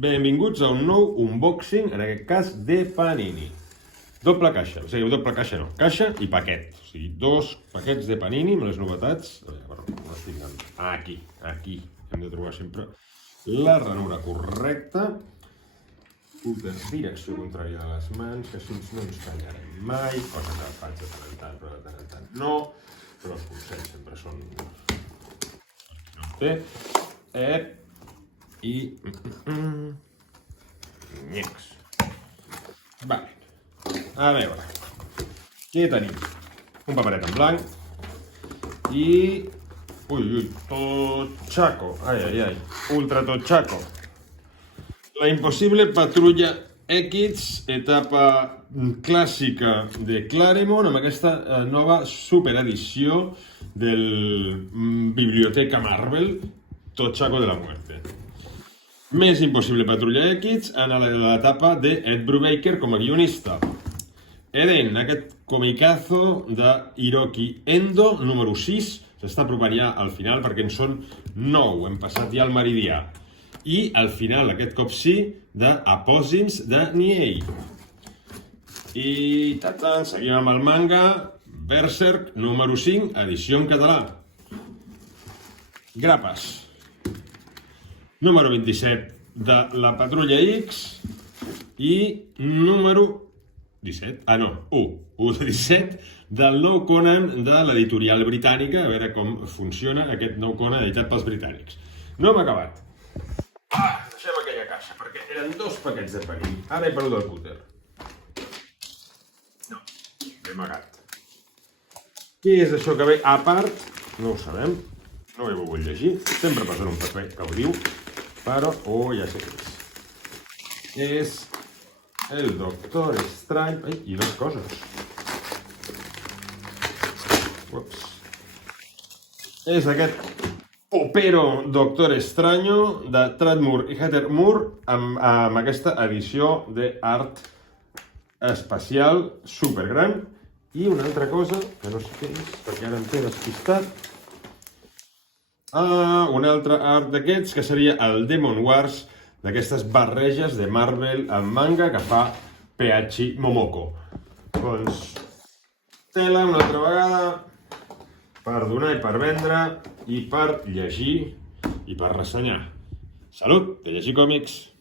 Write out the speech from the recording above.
Benvinguts a un nou unboxing, en aquest cas de Panini. Doble caixa, o sigui, doble caixa no, caixa i paquet. O sigui, dos paquets de Panini amb les novetats. Aquí. Hem de trobar sempre la ranura correcta. Direcció contrària de les mans, que així no ens tallarem mai. Cosa que faig de tant en tant, però de tant en tant no. Però els consells sempre són... no en té. I... Nyecs. Vale. A veure. Què tenim? Un paperet en blanc. I... Ui, totxaco. Ai. Ultra totxaco. La impossible patrulla X, etapa clàssica de Claremont, amb aquesta nova superedició del Biblioteca Marvel, Totxaco de la Muerte. Més impossible patrulla X en l'etapa de Ed Brubaker com a guionista. Eden, aquest comicazo de Hiroki Endo, número 6, s'està apropant ja al final perquè en són 9, hem passat ja al meridià. I al final, aquest cop sí, d'Apòsims de Niei. I seguim amb el manga Berserk número 5, edició en català. Grapes. Número 27 de la Patrulla X i número 17, 1 de 17 del nou Conan de l'editorial britànica, a veure com funciona aquest nou Conan editat pels britànics. No hem acabat. Deixem aquella caixa, perquè eren dos paquets de Panini. Ara he perdut el cúter. No, l'he amagat. Què és això que ve a part? No ho sabem. No ho he volgut llegir. Sempre posen un paper que ho diu. Però, ja sé què és. És el Doctor Strange... Ai, i dues coses. Ups. És aquest Opero Doctor Extraño de Tradd Moore i Heather Moore amb aquesta edició d'art especial supergran. I una altra cosa, que no sé què és, perquè ara em té despistat. Un altre art d'aquests, que seria el Demon Wars, d'aquestes barreges de Marvel amb manga que fa Peachi Momoko. Doncs, tela una altra vegada, per donar i per vendre, i per llegir i per ressenyar. Salut, de llegir còmics!